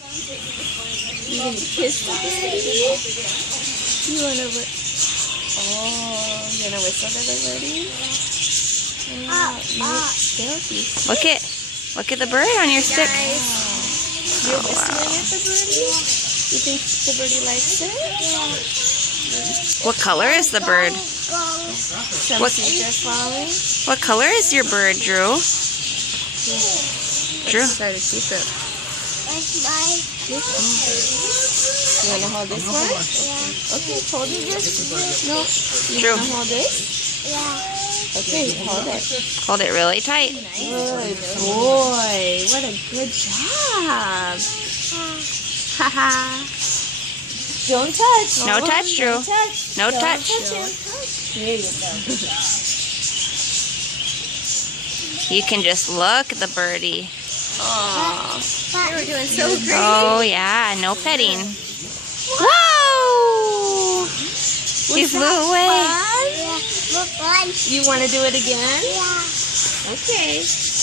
You gonna kiss the birdie? You wanna you wanna whistle to the birdie? Look at the bird on your stick. You're whistling at the birdie? You think the birdie likes it? What color is the bird? Some seeds are falling. What color is your bird, Drew? Drew. Try to keep it. You want to hold this one? Yeah. Okay, hold it just. No. You Drew. want to hold this? Yeah. Okay, hold it. Hold it really tight. Good boy. What a good job. Haha. Don't touch. No touch, Drew. Don't touch. No Don't touch. him. There you go. You can just look at the birdie. Aww. You were doing so great. Oh, yeah. No petting. Whoa! He flew away. You want to do it again? Yeah. Okay.